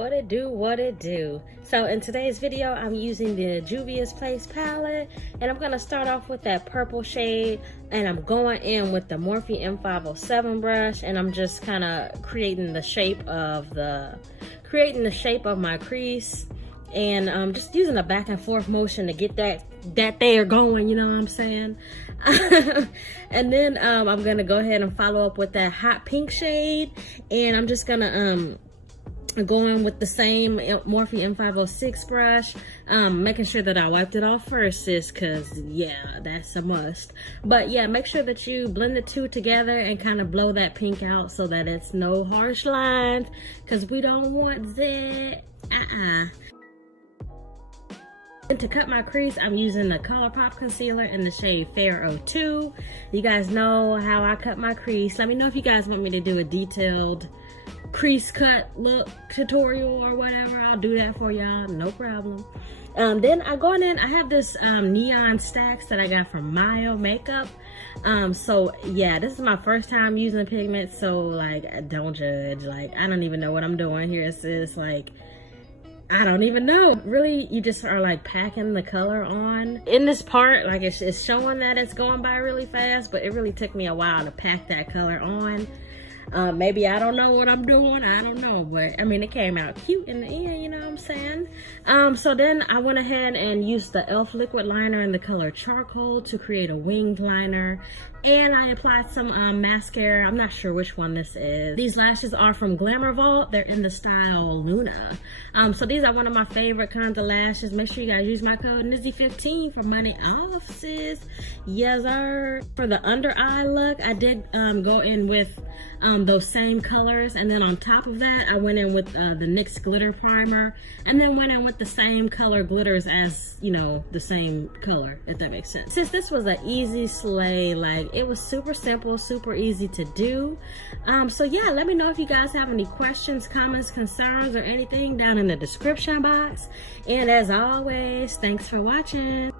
What it do. So in today's video, I'm using the Juvia's Place palette, and I'm gonna start off with that purple shade, and I'm going in with the Morphe M507 brush, and I'm just kind of creating the shape of my crease, and just using a back and forth motion to get that there going, you know what I'm saying? And then I'm gonna go ahead and follow up with that hot pink shade, and I'm just gonna going with the same Morphe M506 brush, making sure that I wiped it off first, sis, because yeah, that's a must. But yeah, make sure that you blend the two together and kind of blow that pink out so that it's no harsh lines, because we don't want that. And to cut my crease, I'm using the ColourPop concealer in the shade Fair 02. You guys know how I cut my crease. Let me know if you guys want me to do a detailed crease cut look tutorial or whatever. I'll do that for y'all, no problem. Then I go in, I have this neon stacks that I got from Myomakeup. So yeah, this is my first time using pigment, so like, don't judge. Like, I don't even know what I'm doing here, sis. Like, I don't even know. Really, you just are like packing the color on. In this part, like it's showing that it's going by really fast, but it really took me a while to pack that color on. Maybe I don't know what I'm doing, I don't know, but I mean, it came out cute in the end, you know what I'm saying? So then I went ahead and used the e.l.f. liquid liner in the color Charcoal to create a winged liner, and I applied some mascara. I'm not sure which one this is. These lashes are from Glamour Vault. They're in the style Luna. So these are one of my favorite kinds of lashes. Make sure you guys use my code Nizzy15 for money off, sis. Yes, sir. For the under eye look, I did go in with those same colors, and then on top of that I went in with the NYX glitter primer, and then went in with the same color glitters as, you know, the same color, if that makes sense. Since this was an easy slay, like it was super simple, super easy to do. So yeah, let me know if you guys have any questions, comments, concerns, or anything down in the description box, and as always, thanks for watching.